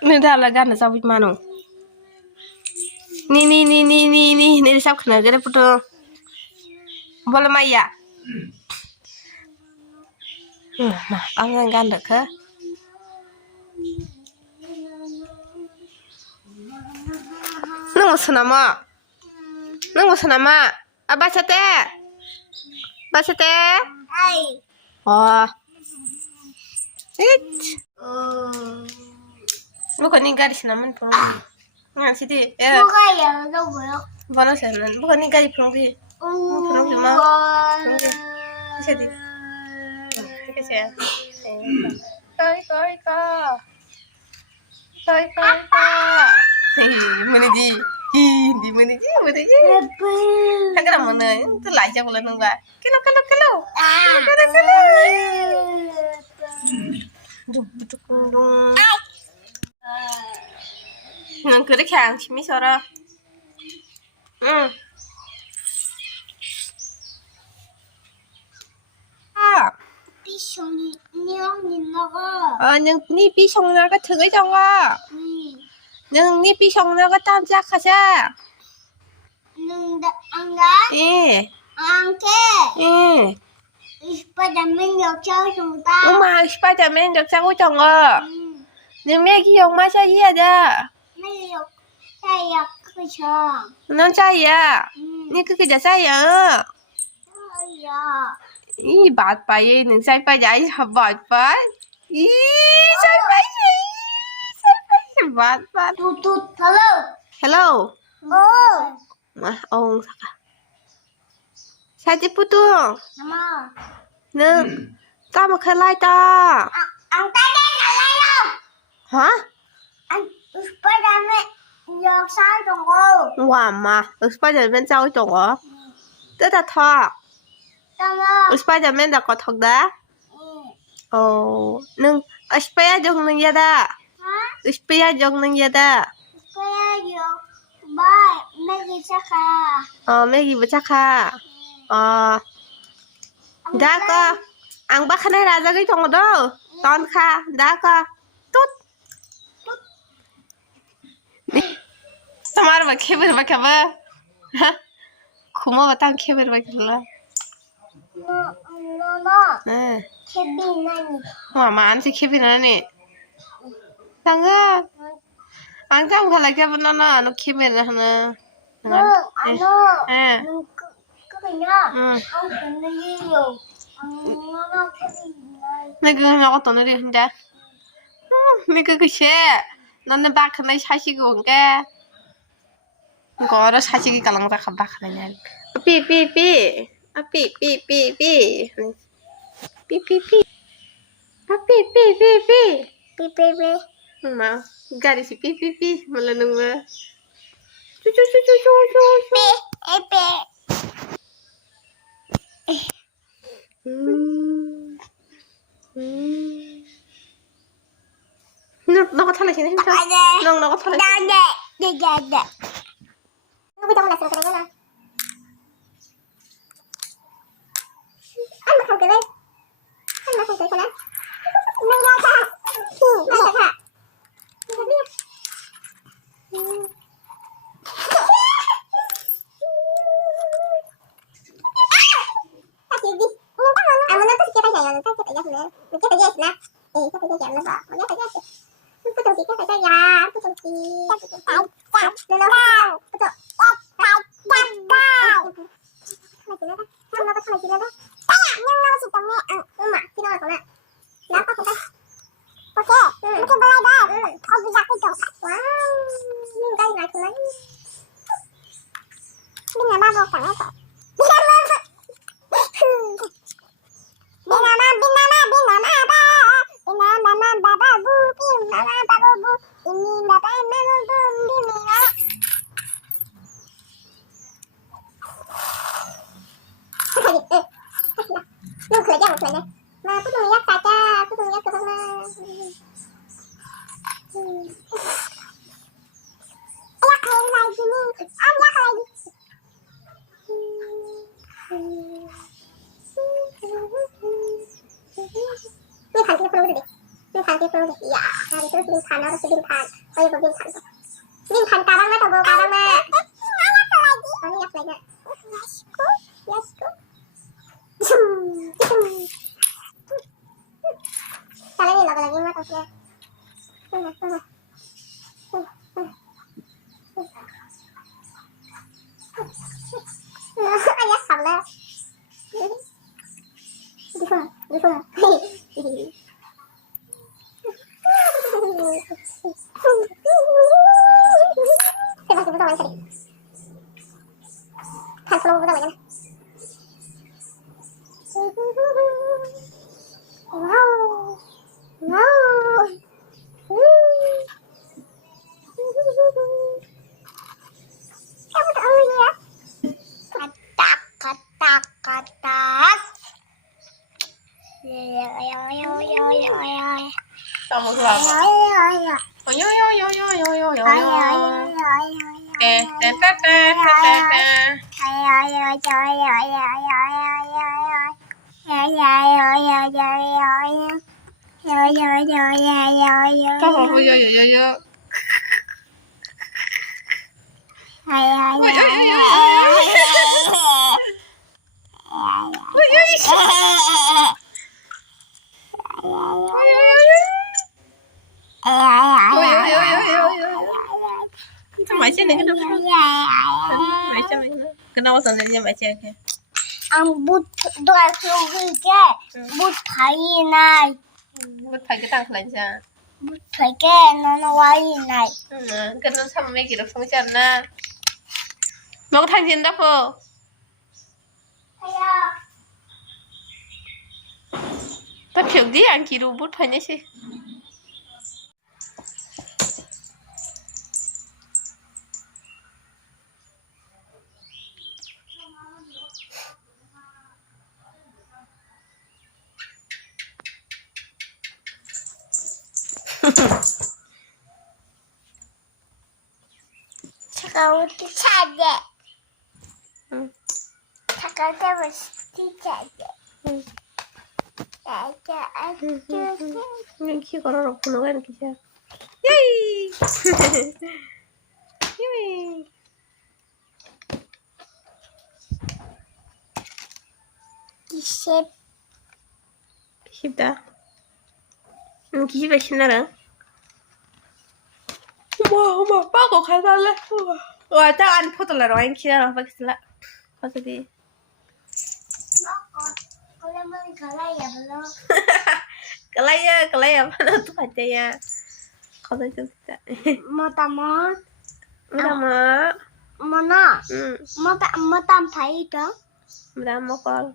Ini dah lah gana sabit mano. Ni sab kena gede puto. Bola maya. Mah, angan ganda ke? Nung senama. Nung senama. Baca teh. Baca teh. Oh. Bukan ni garis naman pun. Nggak sih deh. Bukan ya, itu boleh. Bukan sih, bukan ni garis pun sih. Pun sih mah. Pun sih. Sih deh. Sih sih. Koi. Mana ji? Di mana ji? Kan kita mana? Itu lajak bulan nunggu. Kilo. Dung. Nang kere kang chimi sora. 비숑이 니나가. Nhưng ni pi xong ra cái thứ ấy trong à. Nhưng ni pi xong ra cái tam giác hả cha? Nhưng anh đó. Anh 예. 스파이더맨 역사를 준다. 엄마 스파이더맨 역사고 정어. Nhưng mẹ kia ông mai sao vậy đó? 내 역사야 그죠. Nó sao vậy? Ni cứ cái sao vậy? 야. Ý bạt bay đừng sai bay vậy hả bạt bay? Ý sai bay bạt. 뚜뚜 hello. Hello. 오. ông sao chứ putu? 엄마. Nương, tao mà khai lai ta. 안 따게 갈래요. Hả? 안 스파이더맨 역사를 준거. Wow mà, Spider-Man sao cái chỗ ở? Tức là thọ. 따마. Spider-Man là có thật đá. Ồ, nương, Spider dùng nương ra đó. Spider dùng nương ra đó. 스파이더 바이 매기 착하. Mấy gì chắc ha? Đã có. Ăn bác này ra cái chỗ đó. Con kha, đã có. Tốt. Tamar bak heber bak ama. Kuma batang heber bak la. 너너 케빈아니. Mama an si heber na ni. Tanga. Ang tam khala ke banana no heber na na. 아노. 그거냐? 근데요. 너너 케빈아니. Nega na ko to ni hunda. Nega ke she. Nana bak na 사시고 온게. 거를 사시기 가랑다 간다 하냐. 삐삐삐. 아 삐삐삐삐. 삐삐삐. 아 삐삐삐삐. 삐삐삐. 엄마, 가리시 삐삐삐. 몰라는 거야. 쭈쭈쭈쭈쭈쭈. 너가 탈라시네 힘줘. 너가 탈라시. 네. 너무 나서 그러잖아. 엄마 한 그래. 엄마 한 그래. 내가 빈칸 그냥 풀어보자 빈칸 그냥 풀어보자 이야 나도 빈칸 나도 빈칸 어이 뭐 빈칸 빈칸 가방만 더고 가방만 아니 약속이야 야시고 야시고 사람이 나가다니 맛 없네 아니야 sabla Difum Coba coba coba tadi kan belum buka lagi wow wow kamu tahu ya katak Kamu kenapa? Oh yo yo yo yo yo yo yo yo. Kamu yo yo yo yo. Mày xem này cái đâu mày xem cái đâu xong rồi mày xem kìa Bút đoạt không ghi cái bút thấy này bút thấy cái tăng lên sao bút thấy cái nó quay này cái nó sao mấy kiểu được phong trần na nó có thành gì đâu không tao kiểu gì anh chỉ đủ bút thôi nhé chị 차가운 차게 차가운 차게 nhưng khi có nó không nó ăn cái gì yay yay 기십다 기십에 신나라 엄마 빠고 가달래 와 딱 안 포들라로 안 키라로 박스라 가서디 오랜만에 갈라야 불러 kalaya mana tuh aja ya kalau cerita mau tamat udah mana mau tam thấy đó udah mau kal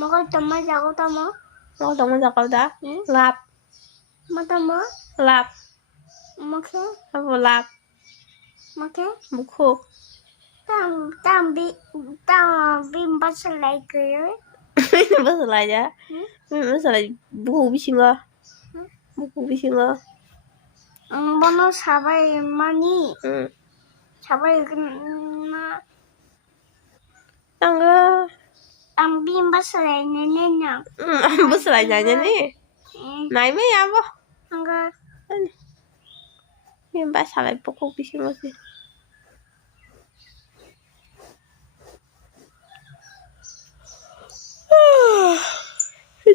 mau tamat jago tamat mau temen sakal dah lap mau tamat lap mau ke apa lap buku tam bim bắt lại cười masalahnya masalah buku bisinga 번호 잡아야만이 잡아야겠나 tangga 안 빈봤어야 내내냐 masalahnya nih naik me ya boh 안가 yang masalah buku bisinga sih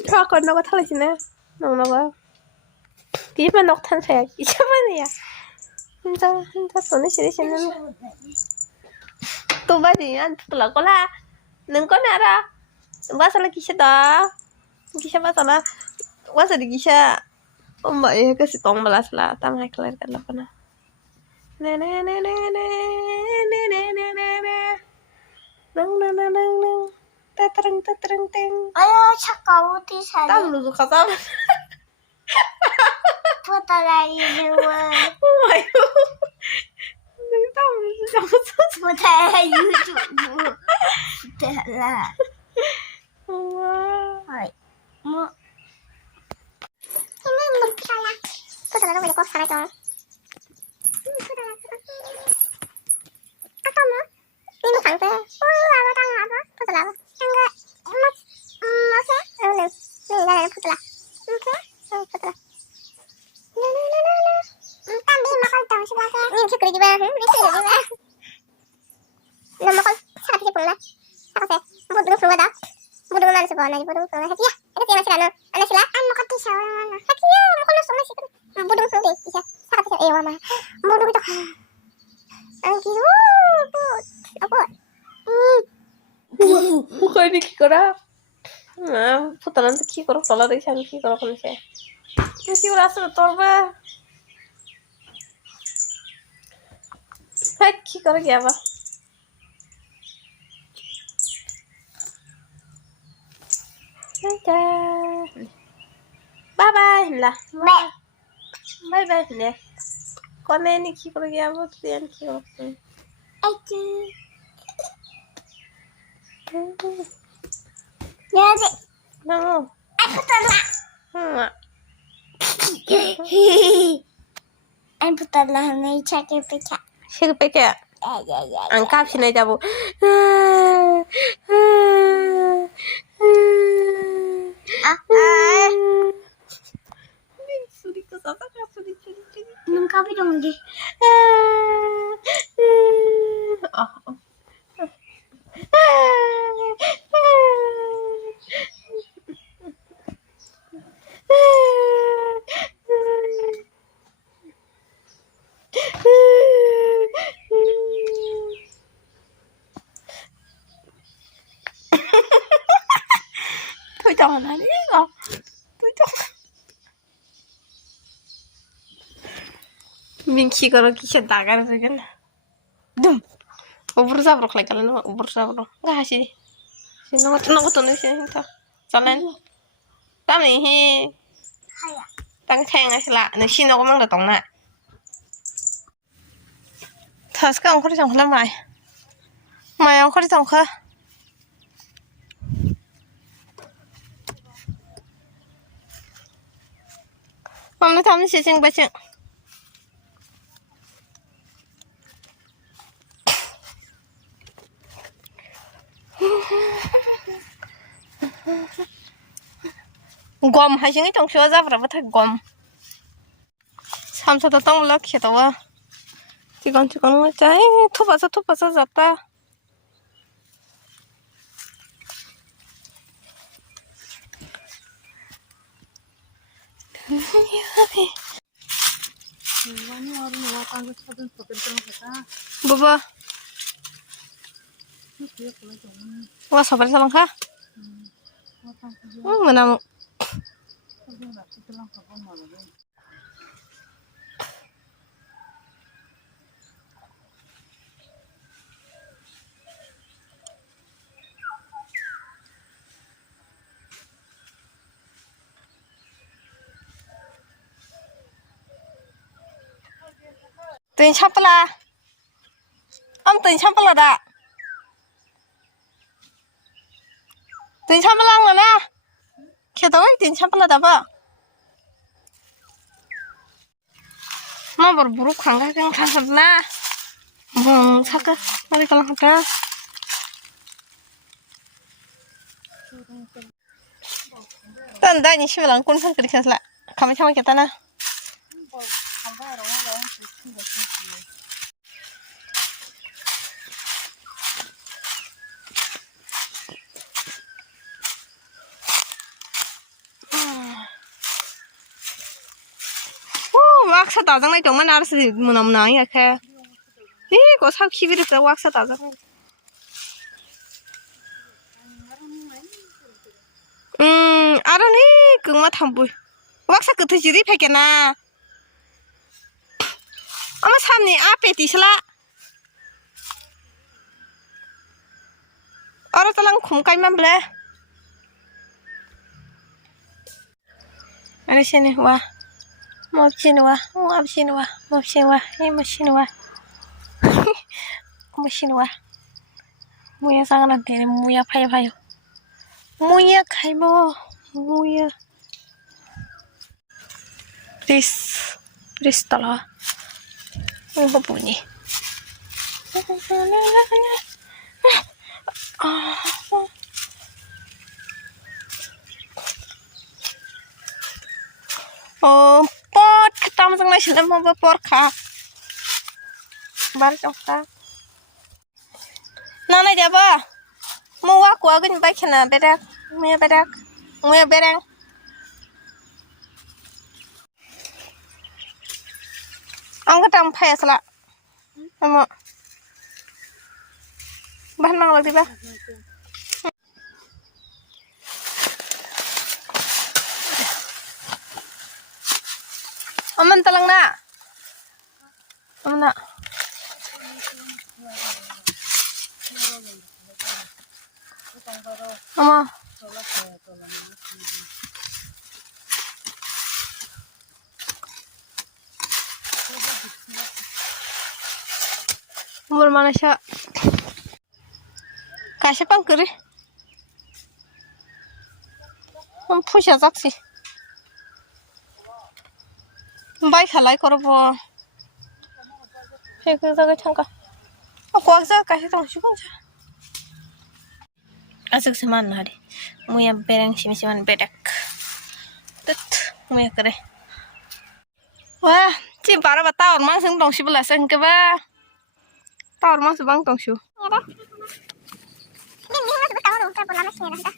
저 건너가 탈라시네 너가 기만 녹 탄사야 이참만이야 혼자 돈을 실으시는 또 봐지 안 tutulak ko la nung ko nara masalah kisah dah kisah masalah masa di kisah mbak ya kasih tong balas lah tang hai kelar kan lah pernah neng tatereng teng 아야 차가워 티사리 땀 누수 가자 보다가 유튜브 아유 땀 누수 장소 보다가 유튜브 보다가 엄마 뭐 힘을 못 살아 보다가 너무 꼭 살아줘 아까 뭐 니도 장세 아마 보다가 한거 뭐세 오늘 네 나를 보다가 Kami makan dong sebagai. Ini bisa kerja juga. Bisa kerja juga. Nama makan sangat sih pula. Apa sih? Bodoh semua dah. Bodoh mana sih bawaan aja bodoh semua. Hati ya. Itu sih masih lano. Anak sila. Makan tisha mana? Hati ya. Makan lu semua sih. Bodoh semua deh. Bisa. Sangat sih. Mama. Bodoh itu. Angki. Apa? Bukan ini kira. Nah, putaran tuh kira kalau dari sana kira kalau saya. Mesti rasa torba. Hai kira क्या बा bye bye lah bye bye le con ini kira क्या बा तुझे kira Jadi. no Aku telah. Anh putar lah nih cakap pecah. siapa peke Ya. angkap sini aja bu sudi kesapa kan sudi Nungkap dong deh. Thôi chồng là đi rồi tôi chồng mình khi có cái chuyện ta cái rồi cái này đùng ubur sabro khai cái nó ubur sabro cái gì đi nó có tuần này xem thôi cho nên tao này hi tăng khen cái là nó xin nó có mang được tổng nè thật cái ông có đi chồng làm mày ông có đi chồng khơi 엄마 다음 시즌 배신 곰 하시는 좀 쉬어자 버려부터 곰 삼사도 똥 넣기도 와 지금 뭐자 토바서 잤다 Baba. Wah, sabar sama kah? Mana? Tình chắp là ông tình chắp là đã tình chắp là rồi nè kia đâu ấy tình chắp là đã vợ nó bảo buru khoáng cái thằng thật na sắc á nó đi con hạt tận đây nhìn xem là con phân cái là không trong cái ta na 왁사 다장나 정말 알아서 무너무나 이렇게 이거 사 키비르서 왁사 다장 알아네 그마 탐부 왁사 끝에 지리 패게나 아마 삼니 앞에 디슬라 알아서랑 곰까지만 블래 알았으니 와 Mopshinwa, muya sangat nanti muya payo, muya kaimo, muya, please tolong, apa bunyi? Oh, pot ketam sang nasi lemah bapor kah. Bar cokta. Nana dia ba? Mau aku agak baik kena berak. Muya berak. Muya berang. Angkat tampai asla. Kamu. Bahan mang lagi ba? Aman talang na. Aman na. Ama. Umur mana sya? Kasih pang kiri. Pusha zaksi. Baik halai korbo. Hei kerja tangka. Aku agak kasih tong syukun sya. Asik seman hari. Muya berang sih seman bedak. Tut muya kere. Wah, ci bara bata orang sing tong syu belas sing ke ba. Ta orang sebang tong syu. Ini masih bertahu loh, kan bola masih ada.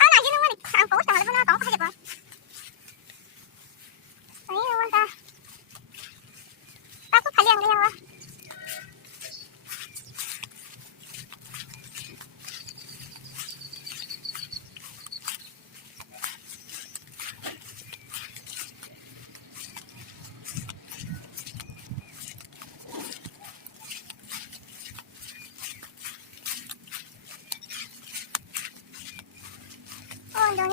Ah, nah, jadi mana? Sekarang fokus tanggal berapa? Tahu aja bang. Ini mana? Aku kalian yang lah. Oh, dong.